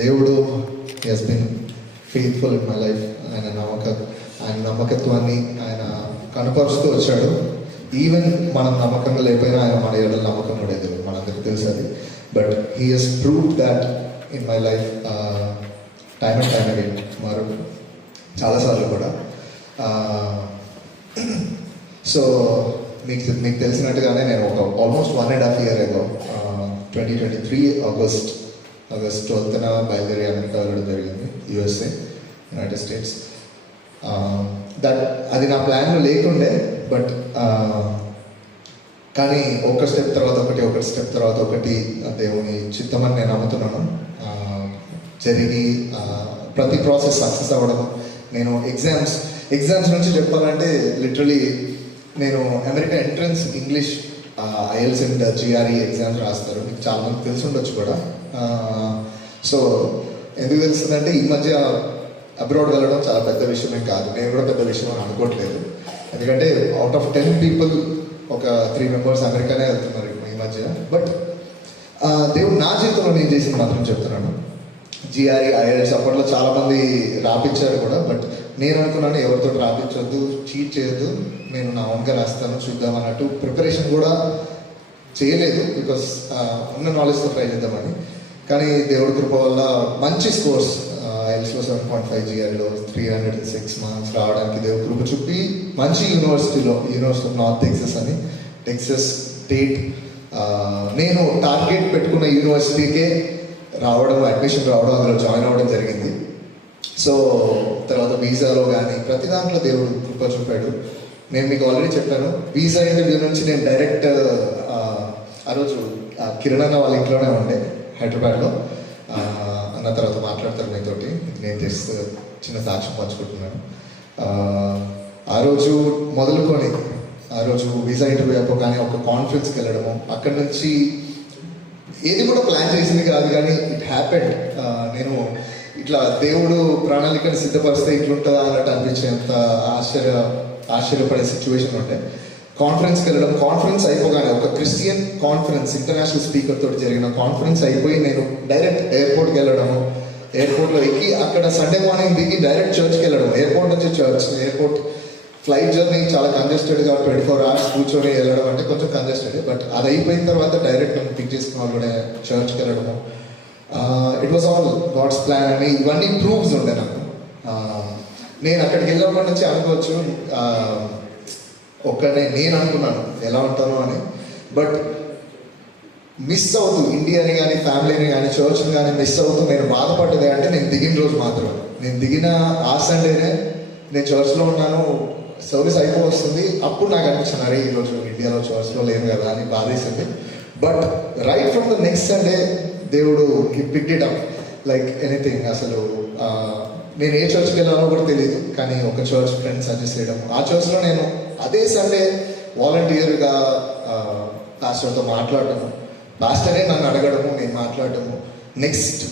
దేవుడు has been faithful in my life. ఆయన నమ్మకత్వాన్ని ఆయన కనపరుస్తూ వచ్చాడు. ఈవెన్ మనం నమ్మకంగా లేకపోయినా ఆయన మన ఏడల నమ్మకం కూడా దేవుడు, మనందరికీ తెలుసు అది. But he has proved that in my life time and time again, మారు చాలాసార్లు కూడా. సో మీకు తెలిసినట్టుగానే నేను ఒక almost 1.5 years ago 2023 August 12th బయలుదేరి అమెరికా వెళ్ళడం జరిగింది, USA, యునైటెడ్ స్టేట్స్. అది నా ప్లాన్లో లేకుండే, బట్ కానీ ఒక స్టెప్ తర్వాత ఒకటి దేవుని చిత్తమని నేను నమ్ముతున్నాను. జరిగి ప్రతి ప్రాసెస్ సక్సెస్ అవ్వడం. నేను ఎగ్జామ్స్ నుంచి చెప్పాలంటే లిటరలీ నేను America entrance English IELTS and GRE exams రాస్తారు, మీకు చాలా మంది తెలిసి ఉండొచ్చు కూడా. సో ఎందుకు తెలుస్తుందంటే ఈ మధ్య అబ్రాడ్ వెళ్ళడం చాలా పెద్ద విషయమే కాదు, నేను కూడా పెద్ద విషయం అని అనుకోవట్లేదు. ఎందుకంటే అవుట్ ఆఫ్ 10 people ఒక 3 members అమెరికానే వెళ్తున్నారు ఈ మధ్య. బట్ దేవుడు నా జీవితంలో నేను చేసింది మాత్రం చెప్తున్నాను. GRE IELTS అప్పట్లో చాలామంది రాపించారు కూడా, బట్ నేను అనుకున్నాను ఎవరితో రాపించొద్దు, చీట్ చేయొద్దు, నేను నా ఓన్గా రాస్తాను చూద్దాం అన్నట్టు ప్రిపరేషన్ కూడా చేయలేదు. బికాస్ ఉన్న నాలెడ్జ్తో ట్రై చేద్దామని. కానీ దేవుడి కృప వల్ల మంచి స్కోర్స్ IELTSలో 7.5, GREలో 306 marks రావడానికి దేవుడి కృప చూపి మంచి యూనివర్సిటీ ఆఫ్ నార్త్ టెక్సస్ అని, టెక్సస్ స్టేట్, నేను టార్గెట్ పెట్టుకున్న యూనివర్సిటీకే అడ్మిషన్ రావడం, అందులో జాయిన్ అవ్వడం జరిగింది. సో తర్వాత వీసాలో కానీ ప్రతి దాంట్లో దేవుడు కృప చూపాడు. నేను మీకు ఆల్రెడీ చెప్పాను, వీసా ఇంటర్వ్యూ నుంచి నేను డైరెక్ట్ ఆ రోజు కిరణ్ అన్న వాళ్ళ ఇంట్లోనే ఉండే హైదరాబాద్లో. అన్న తర్వాత మాట్లాడతారు మీతోటి, నేను చేస్తే చిన్న సాక్ష్యం పంచుకుంటున్నాను. ఆ రోజు మొదలుకొని ఆ రోజు వీసా ఇంటర్వ్యూ అయిపోగానే ఒక కాన్ఫరెన్స్కి వెళ్ళడము, అక్కడి నుంచి ఏది కూడా ప్లాన్ చేసింది కాదు, కానీ ఇట్ హ్యాపెండ్. నేను ఇట్లా దేవుడు ప్రణాళికను సిద్ధపరిస్తే ఇట్లుంటుందా అన్నట్టు అనిపించేంత ఆశ్చర్యపడే సిచ్యువేషన్ ఉంటే కాన్ఫరెన్స్కి వెళ్ళడం. కాన్ఫరెన్స్ అయిపోగానే ఒక క్రిస్టియన్ కాన్ఫరెన్స్, ఇంటర్నేషనల్ స్పీకర్ తోటి జరిగిన కాన్ఫరెన్స్ అయిపోయి నేను డైరెక్ట్ ఎయిర్పోర్ట్కి వెళ్ళడము, ఎయిర్పోర్ట్లో ఎక్కి అక్కడ సండే మార్నింగ్ దిగి డైరెక్ట్ చర్చ్కి వెళ్ళడం. ఎయిర్పోర్ట్ నుంచి ఎయిర్పోర్ట్ ఫ్లైట్ జర్నీ చాలా కంజెస్టెడ్గా 24 hours కూర్చొని వెళ్ళడం అంటే కొంచెం కంజెస్టెడ్. బట్ అది అయిపోయిన తర్వాత డైరెక్ట్ నన్ను పిక్ చేసుకున్న వాళ్ళు కూడా చర్చ్కి వెళ్ళడము. It was all God's plan అని ఇవన్నీ ప్రూఫ్స్ ఉండే నాకు. నేను అక్కడికి వెళ్ళినప్పటి నుంచి అనుకోవచ్చు, నేను అనుకున్నాను ఎలా ఉంటానో అని. బట్ మిస్ అవుతూ ఇండియాని కానీ ఫ్యామిలీని కానీ చర్చ్ని కానీ మిస్ అవుతూ నేను బాధపడ్డది అంటే నేను దిగిన రోజు మాత్రం. నేను దిగిన ఆ సండేనే నేను చర్చ్లో ఉన్నాను, సర్వీస్ అయిపోవస్తుంది. అప్పుడు నాకు అనిపించింది, అరే ఈరోజు ఇండియాలో చర్చ్లో లేను కదా అని బాధేసింది. But right from the next Sunday దేవుడు picked it up like anything. అసలు నేను ఏ చర్చ్కి వెళ్ళానో కూడా తెలియదు, కానీ ఒక చర్చ్ ఫ్రెండ్ సజెస్ట్ చేయడం, ఆ చర్చ్లో నేను అదే సండే వాలంటీర్గా పాస్టర్తో మాట్లాడటము, పాస్టరే నన్ను అడగడము, నేను మాట్లాడటము.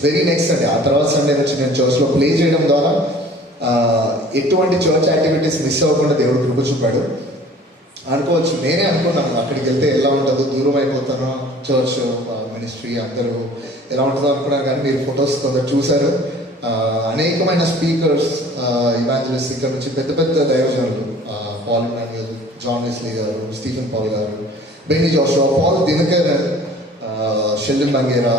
వెరీ నెక్స్ట్ సండే, ఆ తర్వాత సండే నుంచి నేను చర్చ్లో ప్లే చేయడం ద్వారా ఎటువంటి చర్చ్ యాక్టివిటీస్ మిస్ అవ్వకుండా దేవుడు కృప చూపాడు. అనుకోవచ్చు, నేనే అనుకున్నాను అక్కడికి వెళ్తే ఎలా ఉంటుందో, దూరం అయిపోతానో చర్చ్ మినిస్ట్రీ అందరూ ఎలా ఉంటుందో అనుకున్నాను. కానీ మీరు ఫొటోస్ కొందరు చూశారు, అనేకమైన స్పీకర్స్, ఇవాంజలిస్ట్, ఇక్కడ నుంచి పెద్ద పెద్ద దైవజనులు, పాల్ ఇమాన్యుయల్, జాన్ వెస్లీ గారు, స్టీఫెన్ పాల్ గారు, Benny Joshua, Paul Dhinakaran, Sheldon Bangera,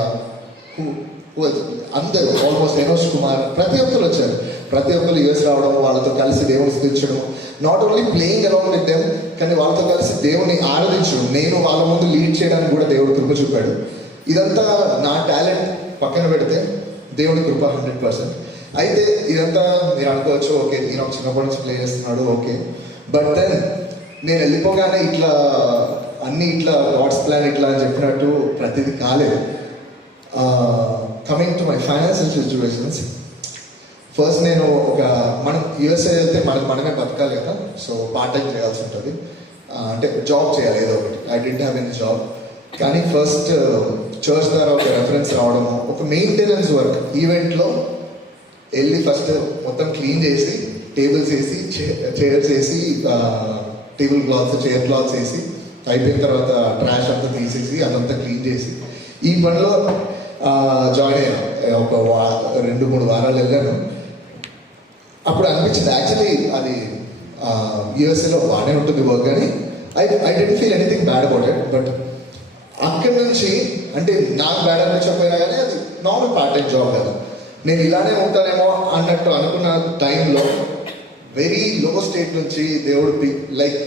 అందరూ ఆల్మోస్ట్ ఎనోష్ కుమార్, ప్రతి ఒక్కరు వచ్చారు. ప్రతి ఒక్కరు US రావడం, వాళ్ళతో కలిసి దేవుని స్థుతించడం, not only playing around with them, కానీ వాళ్ళతో కలిసి దేవుని ఆరాధించడం, నేను వాళ్ళ ముందు లీడ్ చేయడానికి కూడా దేవుడు కృప చూపాడు. ఇదంతా నా టాలెంట్ పక్కన పెడితే దేవుడి కృప 100%. అయితే ఇదంతా మీరు అనుకోవచ్చు, ఓకే నేను ఒక చిన్నప్పటి నుంచి ప్లే చేస్తున్నాడు, ఓకే. బట్ దెన్ నేను వెళ్ళిపోగానే ఇట్లా అన్నీ ఇట్లా గాడ్స్ ప్లాన్ ఇట్లా అని చెప్పినట్టు ప్రతిదీ కాలేదు. Coming to my financial situations, first నేను మనం USA వెళ్తే మనమే బతకాలి కదా, సో పార్ట్ టైం చేయాల్సి ఉంటుంది, అంటే జాబ్ చేయాలి ఏదో ఒకటి. I don't have any job. కానీ ఫస్ట్ చర్చ్ ద్వారా ఒక రెఫరెన్స్ రావడము, ఒక మెయింటెనెన్స్ వర్క్ ఈవెంట్లో వెళ్ళి ఫస్ట్ మొత్తం క్లీన్ చేసి, టేబుల్స్ వేసి, చైర్స్ వేసి, టేబుల్ క్లాత్స్, చైర్ క్లాత్స్ వేసి, అయిపోయిన తర్వాత ట్రాష్ అంతా తీసేసి అదంతా క్లీన్ చేసి, ఈ పనిలో జాయిన్ అయ్యాను. ఒక 2-3 వారాలు వెళ్ళాను. అప్పుడు అనిపించింది యాక్చువల్లీ అది యూఎస్ఏలో బాగానే ఉంటుంది వర్క్ అని. I didn't feel anything bad about it. But అక్కడి నుంచి అంటే నాకు బ్యాడ్ అనిపించకపోయినా కానీ అది నార్మల్ పార్ట్ టైం జాబ్ కదా, నేను ఇలానే ఉంటానేమో అన్నట్టు అనుకున్న టైంలో వెరీ లో స్టేట్ నుంచి దేవుడు లైక్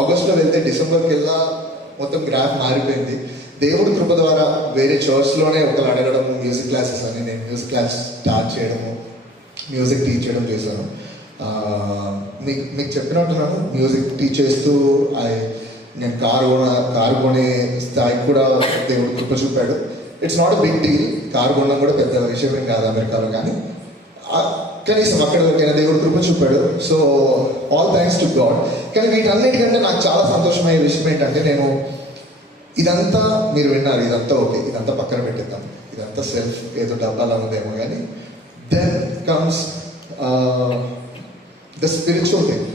ఆగస్ట్లో వెళ్తే డిసెంబర్కి వెళ్ళా మొత్తం గ్రాఫ్ మారిపోయింది. దేవుడి కృప ద్వారా వేరే చర్చ్లోనే ఒకరు అడగడము, మ్యూజిక్ క్లాసెస్ అని నేను మ్యూజిక్ క్లాస్ స్టార్ట్ చేయడము, మ్యూజిక్ టీచ్ చేయడం చేశాను. మీకు చెప్పినట్టున్నాను, మ్యూజిక్ టీచ్ చేస్తూ నేను కారు కొనే స్థాయికి కూడా దేవుడు కృప చూపాడు. It's not a big deal, car కొనడం కూడా పెద్ద విషయం కాదు అమెరికాలో, కానీ కనీసం అక్కడ వరకైనా దేవుడు కృప చూపాడు. So all thanks to God. కానీ వీటన్నిటికంటే నాకు చాలా సంతోషమయ్యే విషయం ఏంటంటే, నేను ఇదంతా మీరు విన్నారు, ఇదంతా ఓకే, ఇదంతా పక్కన పెట్టేద్దాం, ఇదంతా సెల్ఫ్ ఏదో డబ్బాలా ఉందేమో, కానీ then comes the spiritual thing.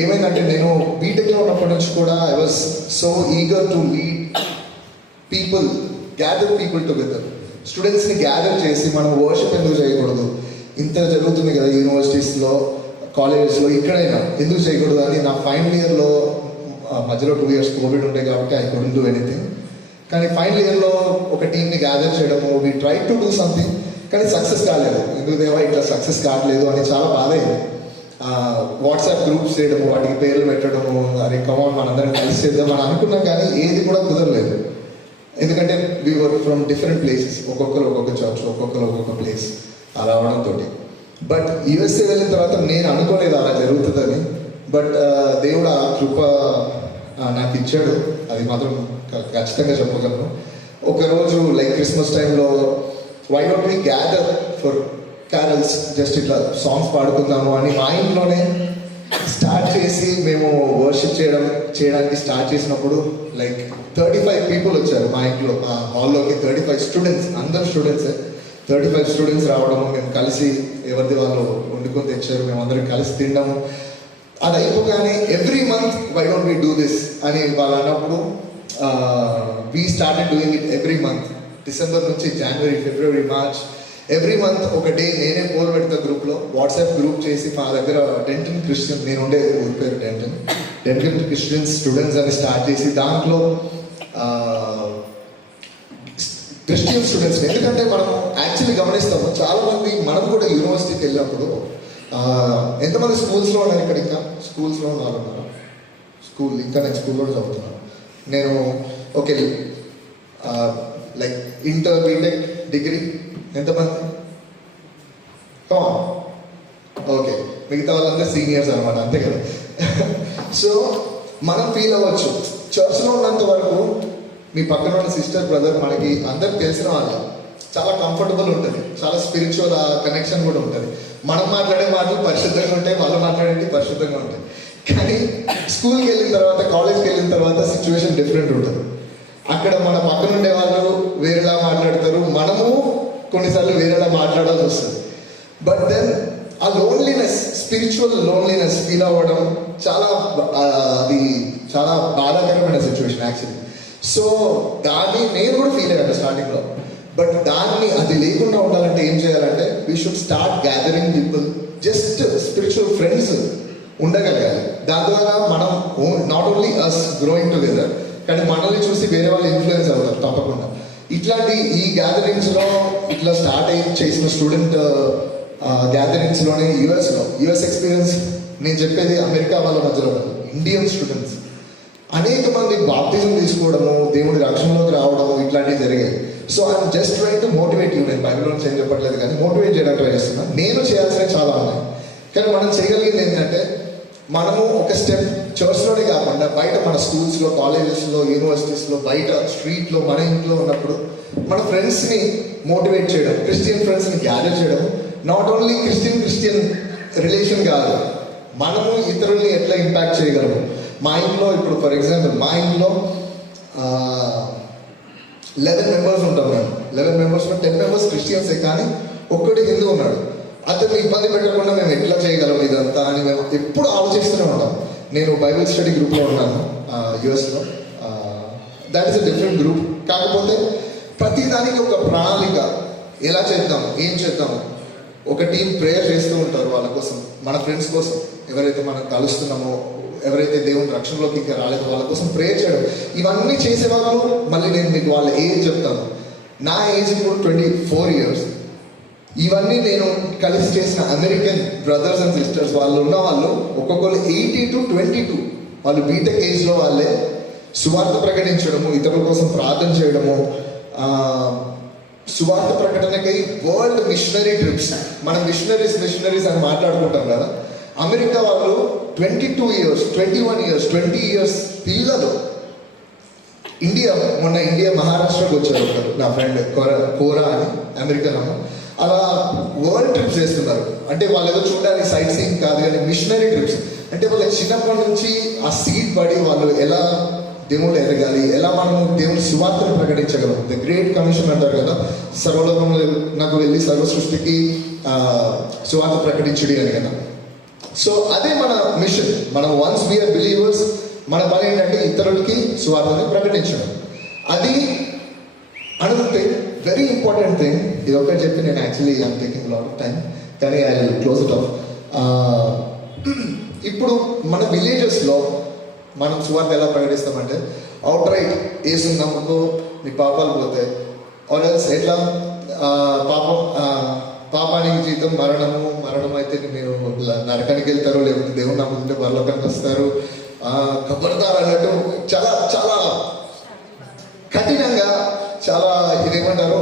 ఏమైందంటే, నేను బీటెక్లో ఉన్నప్పటి నుంచి కూడా I was so eager to lead people, gather people together. స్టూడెంట్స్ని గ్యాదర్ చేసి మనం వర్షిప్ ఎందుకు చేయకూడదు, ఇంత జరుగుతుంది కదా యూనివర్సిటీస్లో, కాలేజెస్లో, ఇక్కడైనా ఎందుకు చేయకూడదు అని నా ఫైనల్ ఇయర్లో, మధ్యలో 2 years కోవిడ్ ఉండే కాబట్టి ఐ కుడెంట్ డూ ఎనీథింగ్. కానీ ఫైనల్ ఇయర్లో ఒక టీమ్ని గ్యాదర్ చేయడము, we try to do something, కానీ సక్సెస్ కాలేదు. ఎందుకు దేవా ఇట్లా సక్సెస్ కావట్లేదు అని చాలా బాధ అయింది. వాట్సాప్ గ్రూప్స్ చేయడము, వాటికి పేర్లు పెట్టడము, అరే కమాన్ మనందరం కలిసి చేద్దాం అని అనుకున్నాం, కానీ ఏది కూడా కుదరలేదు. ఎందుకంటే we were from different places, ఒక్కొక్కరు ఒక్కొక్క చర్చ్, ఒక్కొక్కరు ఒక్కొక్క ప్లేస్ అలా అవడంతో. బట్ యూఎస్ఏ వెళ్ళిన తర్వాత నేను అనుకోలేదు అలా జరుగుతుందని. బట్ దేవుడు ఆ కృప నాకు ఇచ్చాడు, అది మాత్రం ఖచ్చితంగా చెప్పగలను. ఒకరోజు లైక్ క్రిస్మస్ టైంలో why don't we gather for carols, just ఇట్లా సాంగ్స్ పాడుకుందాము అని మా ఇంట్లోనే స్టార్ట్ చేసి మేము వర్షిప్ చేయడానికి స్టార్ట్ చేసినప్పుడు లైక్ 35 people వచ్చారు మా ఇంట్లో, మా హాల్లోకి. 35 స్టూడెంట్స్, అందరు స్టూడెంట్సే. 35 స్టూడెంట్స్ రావడము, మేము కలిసి ఎవరిది వాళ్ళు వండుకొని తెచ్చారు, మేమందరం కలిసి తినడము. అది అయిపోగానే every month why don't we do this అని వాళ్ళు అన్నప్పుడు we started doing it every month. December నుంచి జనవరి, ఫిబ్రవరి, మార్చ్ ఎవ్రీ మంత్ ఒక డే నేనే పోల్ పెడతా గ్రూప్లో, వాట్సాప్ గ్రూప్ చేసి. మా దగ్గర డెంటన్ క్రిస్టియన్, నేను ఉండే ఊరి పేరు డెంటన్ క్రిస్టియన్ స్టూడెంట్స్ అని స్టార్ట్ చేసి దాంట్లో క్రిస్టియన్ స్టూడెంట్స్. ఎందుకంటే మనం యాక్చువల్లీ గమనిస్తాము, చాలామంది మనం కూడా యూనివర్సిటీకి వెళ్ళినప్పుడు ఎంతమంది స్కూల్స్లో ఉన్నారు ఇక్కడ? ఇంకా స్కూల్స్లో ఉన్నారు, ఇంకా నేను స్కూల్లో చదువుతున్నాను. నేను okay like inter, BTech, degree ఎంతమంది? ఓకే, మిగతా వాళ్ళందరూ సీనియర్స్ అనమాట, అంతే కదా. సో మనం ఫీల్ అవ్వచ్చు, చర్చ్లో ఉన్నంత వరకు మీ పక్కన ఉన్న సిస్టర్, బ్రదర్ మనకి అందరికి తెలిసిన వాళ్ళు, చాలా కంఫర్టబుల్ ఉంటుంది, చాలా స్పిరిచువల్ కనెక్షన్ కూడా ఉంటుంది. మనం మాట్లాడే మాటలు పరిశుద్ధంగా ఉంటాయి, వాళ్ళు మాట్లాడేది పరిశుద్ధంగా ఉంటాయి. కానీ స్కూల్కి వెళ్ళిన తర్వాత, కాలేజ్కి వెళ్ళిన తర్వాత సిచ్యువేషన్ డిఫరెంట్ ఉంటుంది. అక్కడ మన పక్కన ఉండే వాళ్ళు వేరేలా మాట్లాడతారు, మనము కొన్నిసార్లు వేరేలా మాట్లాడాల్సి వస్తుంది. బట్ దెన్ ఆ లోన్లీనెస్, స్పిరిచువల్ లోన్లీనెస్ ఫీల్ అవ్వడం అది చాలా బాధాకరమైన సిచ్యువేషన్ యాక్చువల్లీ. సో దాన్ని నేను కూడా ఫీల్ అయ్యాను స్టార్టింగ్లో. బట్ అది లేకుండా ఉండాలంటే ఏం చేయాలంటే, we should start gathering people, just spiritual friends ఉండగలగాలి. దాని ద్వారా మనం not only us growing together, కానీ మనల్ని చూసి వేరే వాళ్ళు ఇన్ఫ్లుయెన్స్ అవుతారు తప్పకుండా. ఇట్లాంటి ఈ గ్యాదరింగ్స్లో ఇట్లా స్టార్ట్ చేసిన స్టూడెంట్ గ్యాదరింగ్స్లోనే యుఎస్ ఎక్స్పీరియన్స్ నేను చెప్పేది అమెరికా వాళ్ళ మధ్యలో కాదు, ఇండియన్ స్టూడెంట్స్ అనేక మంది బాప్టిజం తీసుకోవడము, దేవుడి రక్షణలోకి రావడము, ఇట్లాంటివి జరిగాయి. So I'm just try to motivate you. నేను బైబిల్ నుంచి ఏం చెప్పట్లేదు, కానీ మోటివేట్ చేయడానికి ట్రై చేస్తున్నాను. నేను చేయాల్సినవి చాలా ఉన్నాయి, కానీ మనం చేయగలిగింది ఏంటంటే, మనము ఒక స్టెప్ చర్చ్లోనే కాకుండా బయట మన స్కూల్స్లో, కాలేజెస్లో, యూనివర్సిటీస్లో, బయట స్ట్రీట్లో, మన ఇంట్లో ఉన్నప్పుడు మన ఫ్రెండ్స్ని మోటివేట్ చేయడం, క్రిస్టియన్ ఫ్రెండ్స్ని గ్యాదర్ చేయడం. నాట్ ఓన్లీ క్రిస్టియన్ రిలేషన్ కాదు, మనము ఇతరుల్ని ఎట్లా ఇంపాక్ట్ చేయగలము. మా ఇంట్లో ఇప్పుడు ఫర్ ఎగ్జాంపుల్, మా ఇంట్లో 11 members ఉంటాం మేము. 11 members 10 members క్రిస్టియన్సే, కానీ ఒక్కటి హిందూ ఉన్నాడు. అతన్ని ఇబ్బంది పెట్టకుండా మేము ఎట్లా చేయగలం ఇదంతా అని మేము ఎప్పుడు ఆలోచిస్తూనే ఉంటాం. నేను బైబిల్ స్టడీ గ్రూప్లో ఉన్నాను యుఎస్లో. That is a different group. కాకపోతే ప్రతి దానికి ఒక ప్రణాళిక, ఎలా చేద్దాం, ఏం చేద్దాం. ఒక టీం ప్రేయర్ చేస్తూ ఉంటారు వాళ్ళ కోసం, మన ఫ్రెండ్స్ కోసం, ఎవరైతే మనం కలుస్తున్నామో, ఎవరైతే దేవుని రక్షణలోకి ఇంకా రాలేదో వాళ్ళ కోసం ప్రేయర్ చేయడం. ఇవన్నీ చేసేవాళ్ళు. మళ్ళీ నేను మీకు వాళ్ళ ఏజ్ చెప్తాను. నా ఏజ్ ఇప్పుడు 24 years. ఇవన్నీ నేను కలిసి చేసిన అమెరికన్ బ్రదర్స్ అండ్ సిస్టర్స్ వాళ్ళు ఉన్న వాళ్ళు ఒక్కొక్కరు 80 to 22, వాళ్ళు బీటెక్ ఏజ్లో వాళ్ళే సువార్త ప్రకటించడము, ఇతరుల కోసం ప్రార్థన చేయడము, సువార్త ప్రకటనకై వరల్డ్ మిషనరీ ట్రిప్స్. మనం మిషనరీస్ అని మాట్లాడుకుంటాం కదా. అమెరికా వాళ్ళు 22 years, 21 years, 20 years పిల్లలు ఇండియా మహారాష్ట్రకు వచ్చారు ఒకరు, నా ఫ్రెండ్ కోరా అని, అమెరికన్ అమ్మ. అలా వరల్డ్ ట్రిప్స్ చేస్తున్నారు. అంటే వాళ్ళు ఏదో చూడడానికి సైట్ సీయింగ్ కాదు కానీ మిషనరీ ట్రిప్స్. అంటే వాళ్ళ చిన్నప్పటి నుంచి ఆ సీడ్ పడి వాళ్ళు ఎలా దేవుళ్ళు ఎదగాలి, ఎలా మనము దేవుని సువార్తను ప్రకటించగలం. ద గ్రేట్ కమిషన్ అంటారు కదా, సర్వలోకంలో నాకు వెళ్ళి సర్వ సృష్టికి సువార్త ప్రకటించుడి అని కదా. సో అదే మన మిషన్. మనం వన్స్ వీఆర్ బిలీవర్స్, మన పని ఏంటంటే ఇతరులకి సువార్తని ప్రకటించడం. అది అనుకుంటే వెరీ ఇంపార్టెంట్ థింగ్. ఇది ఒకటి చెప్పి నేను actually I'm taking lot of time, కానీ I will close it off. ఇప్పుడు మన విలేజెస్లో మనం సువార్త ఎలా ప్రకటిస్తామంటే, అవుట్ రైట్ ఏసు నమ్ముకో నీ పాపాలు పోతాయి, ఆర్ఎల్స్ ఎట్లా పాపానికి జీతం మరణం అయితే మీరు నరకానికి వెళ్తారు, లేకపోతే దేవుని నమ్ముకుంటే పరలోకానికి వస్తారు, ఖబర్దార్ అన్నట్టు చాలా చాలా కఠినంగా, చాలా ఇదేమంటారు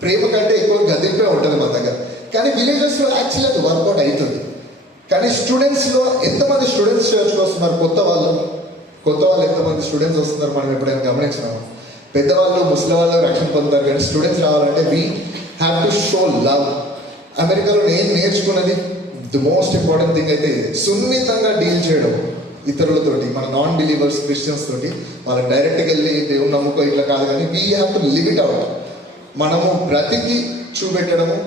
ప్రేమ కంటే ఎక్కువ గదింపే ఉంటుంది మన దగ్గర. కానీ విలేజెస్లో యాక్చువల్లీ అది వర్కౌట్ అవుతుంది. కానీ స్టూడెంట్స్లో ఎంతమంది స్టూడెంట్స్ చర్చ్కి వస్తున్నారు? కొత్త వాళ్ళు ఎంతమంది స్టూడెంట్స్ వస్తున్నారు మనం ఎప్పుడైనా గమనించినాము? పెద్దవాళ్ళు ముసలి వాళ్ళు రక్షణ పొందుతారు, కానీ స్టూడెంట్స్ రావాలంటే we have to show love. అమెరికాలో నేను నేర్చుకున్నది ది మోస్ట్ ఇంపార్టెంట్ థింగ్ అయితే సున్నితంగా డీల్ చేయడం ఇతరులతోటి, మన నాన్ బిలీవర్స్ క్రిస్టియన్స్ తోటి. వాళ్ళకి డైరెక్ట్గా వెళ్ళి దేవుని నమ్ముకో ఇట్లా కాదు, కానీ we have to live it out. మనము బ్రతికి చూపెట్టడము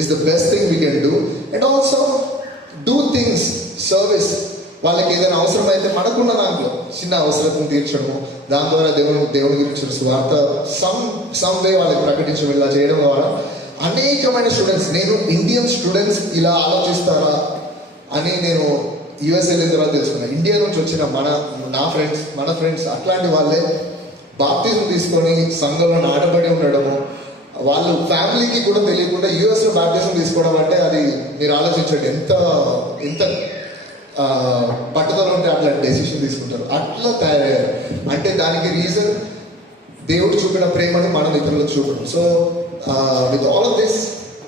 is the best thing we can do. And also do things, service. వాళ్ళకి ఏదైనా అవసరం అయితే మనకున్న దాంట్లో చిన్న అవసరం తీర్చడము, దాని ద్వారా దేవుని గురించి సువార్త సమ్ వే వాళ్ళకి ప్రకటించడం, ఇలా చేయడం ద్వారా అనేకమైన స్టూడెంట్స్, నేను ఇండియన్ స్టూడెంట్స్ ఇలా ఆలోచిస్తారా అని నేను యూఎస్ వెళ్ళిన తర్వాత తెలుసుకున్నాను. ఇండియా నుంచి వచ్చిన మన ఫ్రెండ్స్ అట్లాంటి వాళ్ళే బాప్తిజం తీసుకొని సంఘంలో నాటబడి ఉండడము, వాళ్ళు ఫ్యామిలీకి కూడా తెలియకుండా యూఎస్లో బాప్తిజం తీసుకోవడం అంటే అది మీరు ఆలోచించండి ఎంత పట్టుదల ఉంటే అట్లా డెసిషన్ తీసుకుంటారు. అట్లా తయారయ్యారు. అంటే దానికి రీజన్ దేవుడు చూపిన ప్రేమని మనం ఇతరులకు చూపడం. So with all of this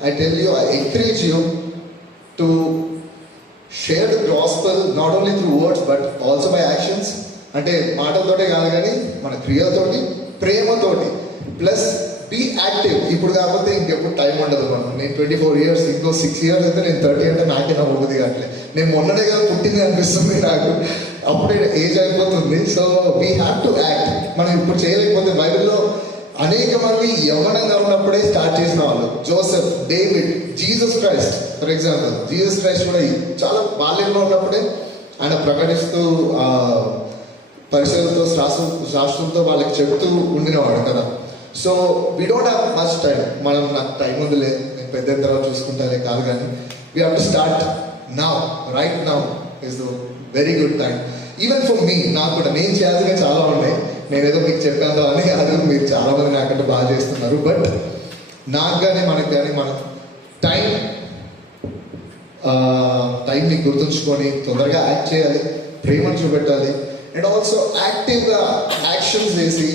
I tell you, I encourage you to share the gospel not only through words but also by actions. అంటే మాటలతోటే కాదు కానీ మన క్రియలతోటి, ప్రేమతోటి, ప్లస్ బీ యాక్టివ్. ఇప్పుడు కాకపోతే ఇంకెప్పుడు టైం ఉండదు. నేను 24 years, ఇంకో 6 years అయితే నేను 30 అంటే నాకే నా ఒకటి కావట్లేదు. నేను మొన్ననే కదా పుట్టింది అనిపిస్తుంది నాకు, అప్పుడే ఏజ్ అయిపోతుంది. So we have to act. మనం ఇప్పుడు చేయలేకపోతే బైబిల్లో అనేక మంది యవ్వనంగా ఉన్నప్పుడే స్టార్ట్ చేసిన వాళ్ళు, Joseph, David, Jesus Christ for example. Jesus Christ కూడా చాలా బాల్యంలో ఉన్నప్పుడే ఆయన ప్రకటిస్తూ పరిశీలనతో శాస్త్రంతో వాళ్ళకి చెబుతూ ఉండినవాడు కదా. So we don't have much time. నాకు టైం ఉందిలే, నేను పెద్ద తర్వాత చూసుకుంటానే కాదు, కానీ we have to start now. Right now is the very good time. Even for me, నాకు కూడా నేను చేయాల్సినవి చాలా ఉన్నాయి. నేనేదో మీకు చెప్పాను అని కాదు, మీరు చాలామంది నాకంటే బాగా చేస్తున్నారు. బట్ నాకు కానీ మనకు కానీ మనం టైంని గుర్తుంచుకొని తొందరగా యాక్ట్ చేయాలి, ప్రేమను చూపెట్టాలి. అండ్ ఆల్సో యాక్టివ్గా యాక్షన్స్ వేసి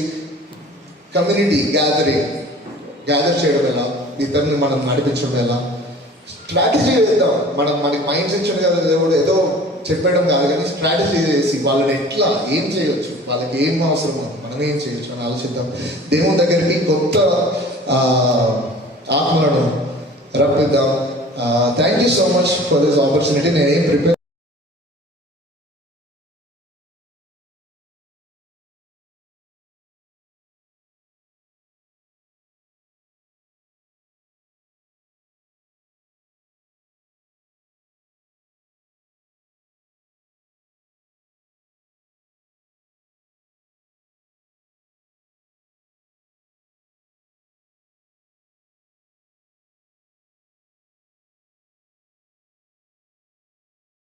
కమ్యూనిటీ గ్యాదర్ చేయడం ఎలా, ఇతరుని మనం నడిపించడం ఎలా, స్ట్రాటజీ వేద్దాం. మనకి మైండ్స్ ఇచ్చాడు కదా దేవుడు, ఏదో చెప్పడం కాదు కానీ స్ట్రాటజీ చేసి వాళ్ళని ఎట్లా ఏం చేయొచ్చు, వాళ్ళకి ఏం అవసరమో మనం ఏం చేయొచ్చు అని ఆలోచిద్దాం. దేవుని దగ్గరికి కొత్త ఆత్మలను రప్పిద్దాం. Thank you so much for this opportunity. నేనేం ప్రిపేర్